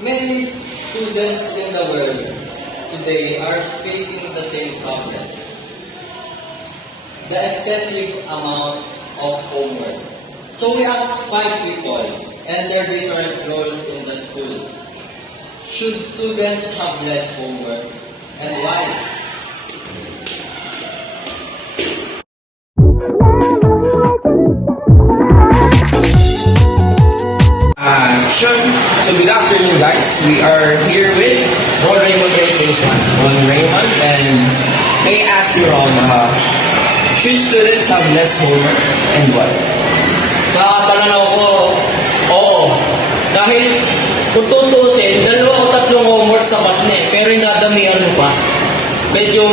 Many students in the world today are facing the same problem. The excessive amount of homework. So we asked 5 people and their different roles in the school. Should students have less homework and why? Sure. So good afternoon, guys. We are here with Ron Raymond Ron Raymond, and may I ask you, Ron, should students have less homework and why? Sa pananaw ko, oo. Dahil kung tutusin, 2 o 3 homework sapat na eh. Pero yung dadamihan mo pa, medyo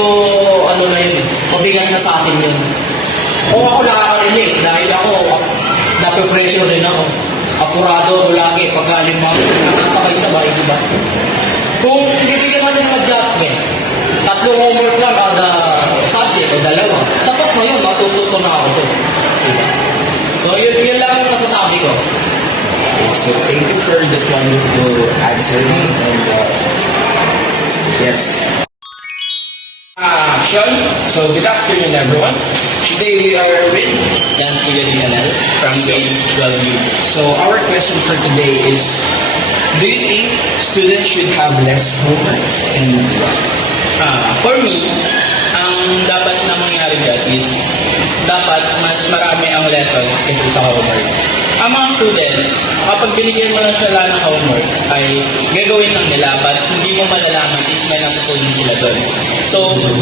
ano na yun, mabigat na sa akin yun. Kung ako nakaka-relate, dahil ako, nape-pressure din ako. Apurado ko lagi, pagkalimang nakasabay-sabay, diba? Kung bibigyan natin ng adjustment, 3 homework lang kada subject o 2, sapat mo yun, matututo na ako to. Diba? So yun lang ang masasabi ko. So thank you for that wonderful answer. And yes. Sean, so good afternoon, everyone. Today we are with Lance Villarreal from grade 12U. So our question for today is, do you think students should have less homework and why? For me, ang dapat na mangyari dyan is dapat mas marami ang lessons kaysa sa homeworks. Ang mga students, kapag binigyan mo na sila ng homeworks, ay gagawin lang nila but hindi mo malalaman if may napupunin sila doon. So,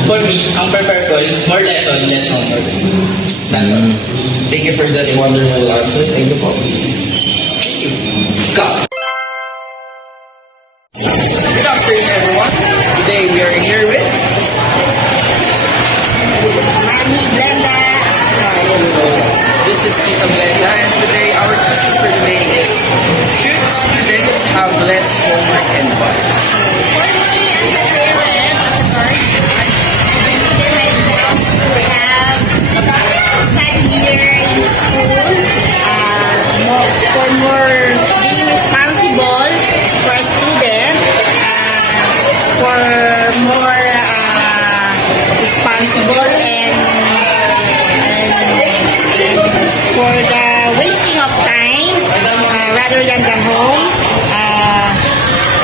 for me, ang prefer ko is more lesson, less homework. That's all. Thank you for that wonderful answer. Thank you po. Go! Good afternoon, everyone. Today we are here with Mami Glenda. So, this is Tita Glenda, and today our question for today is, should students have less homework and why? For me, as a parent, as a guardian, I consider myself to have study year in school, for more being responsible for a student, for more responsible and for the wasting of time rather than the home,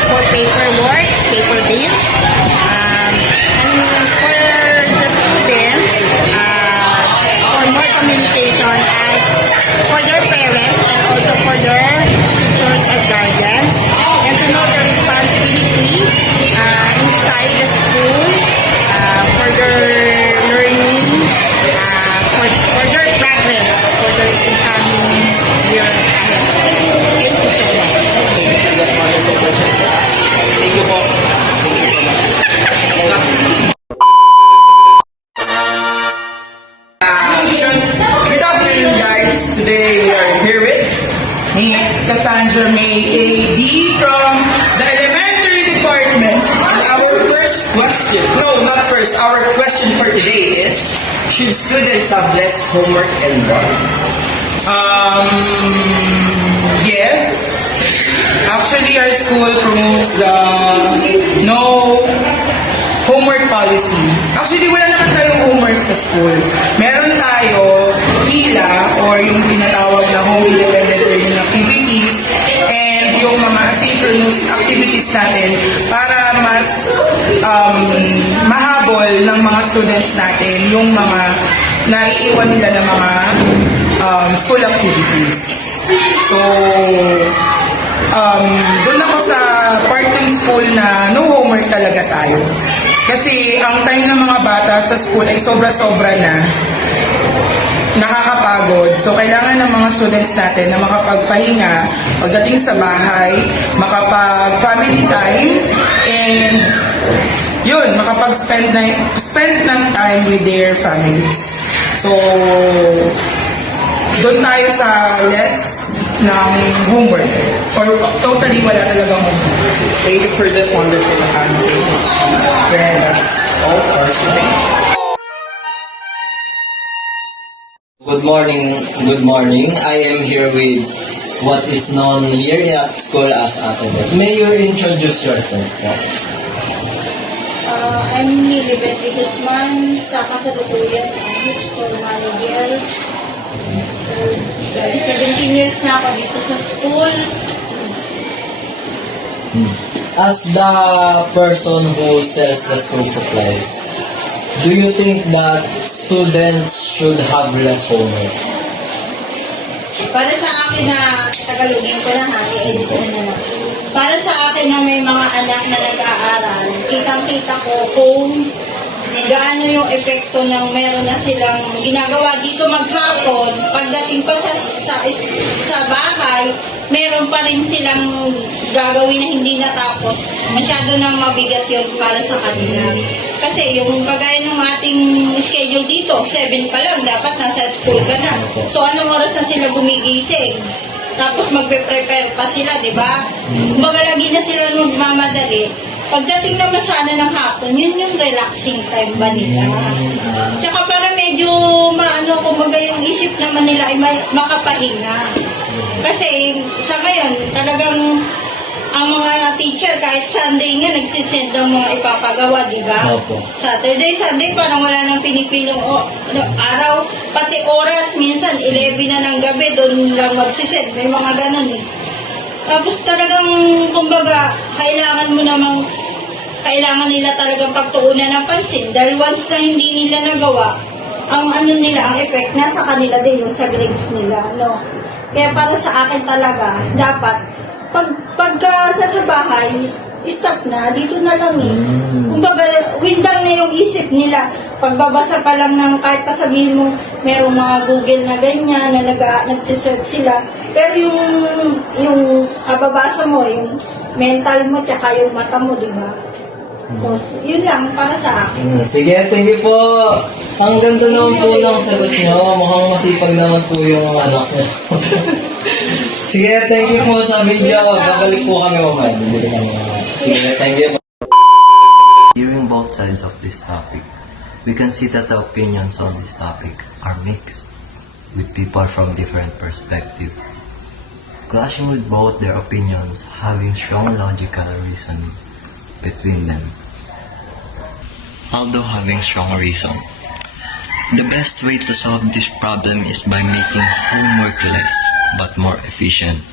for paperwork, paper bills, and for the student, for more communication as for their parents and also for their teachers and guardians, and to know the responsibility inside the school for their learning, for their progress, for their incoming year ahead. Thank you so much. Thank you po. Good afternoon, guys. Today we are here with Miss Cassandra May A.D. from the elementary department. Our first question, our question for today is, should students have less homework and why? Yes. Actually, our school promotes the no homework policy. Actually, wala naman tayong homework sa school. Meron tayo HILA or yung tinatawag na Home Independent Learning Activities and yung mga asynchronous activities natin para mas mahabol ng mga students natin yung mga naiiwan nila ng mga school activities. So, doon ako sa part ng school na no homework talaga tayo. Kasi ang time ng mga bata sa school ay sobra-sobra na. Nakakapagod. So, kailangan ng mga students natin na makapagpahinga pagdating sa bahay, makapag-family time, and yun, makapag-spend ng time with their families. So, doon tayo sa less ng homework. Or totally wala talagang homework. Thank you for that wonderful answers. Yes. All for today. Good morning. Good morning. I am here with what is known here at school as Ate Beth. May you introduce yourself? I'm Nilibet Guzman, sa kasalukuyan ang store manager. So, 17 years na ako dito sa school. As the person who sells the school supplies, do you think that students should have less homework? Para sa akin na, Tagalogin ko na ha, i-edit ko na lang. Para sa akin na may mga anak na nag-aaral, kitang-kita ko kung gaano yung epekto ng meron na silang ginagawa dito maghapon, pagdating pa sa bahay, meron pa rin silang gagawin na hindi natapos. Masyado nang mabigat yun para sa kanila. Kasi yung kagaya ng ating schedule dito, 7 pa lang, dapat nasa school ka na. So anong oras na sila gumigising? Tapos magpe-prepare pa sila, di ba? Kumbaga lagi na sila magmamadali. Pagdating naman sana ng hapon, yun yung relaxing time ba nila? Tsaka para medyo kumbaga yung isip naman nila ay makapahinga. Kasi sa ngayon, talagang ang mga teacher, kahit Sunday nga, nagsisend ng mga ipapagawa, di ba? Opo. Saturday, Sunday, parang wala nang pinipiling araw. Pati oras, minsan, 11 na ng gabi, doon lang magsisend. May mga ganun eh. Tapos talagang, kumbaga, kailangan nila talagang pagtuunan ng pansin. Dahil once na hindi nila nagawa, ang effect, nasa kanila din yung sa grades nila, no? Kaya para sa akin talaga, dapat, pagka sa bahay, stop na, dito na lang eh. Kumbaga, windang na yung isip nila. Pagbabasa pa lang ng, kahit pa sabihin mo, merong mga Google na ganyan, na nagsisearch sila. Pero yung kababasa mo, yung mental mo, tsaka yung mata mo, di ba? So, yun lang, para sa akin. Sige, thank you po. Ang ganda naman po ng sagot nyo. Mukhang masipag naman po yung anak nyo. Sige, thank you po sa video. Babalik po kami mamaya. Sige, thank you. Hearing both sides of this topic, we can see that the opinions on this topic are mixed, with people from different perspectives, clashing with both their opinions, having strong logical reasoning between them. Although having strong reason, the best way to solve this problem is by making homework less but more efficient,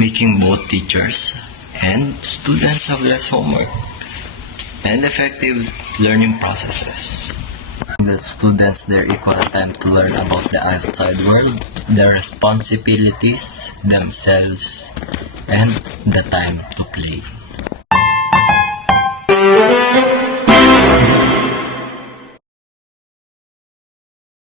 making both teachers and students have less homework and effective learning processes. The students their equal time to learn about the outside world, their responsibilities, themselves, and the time to play.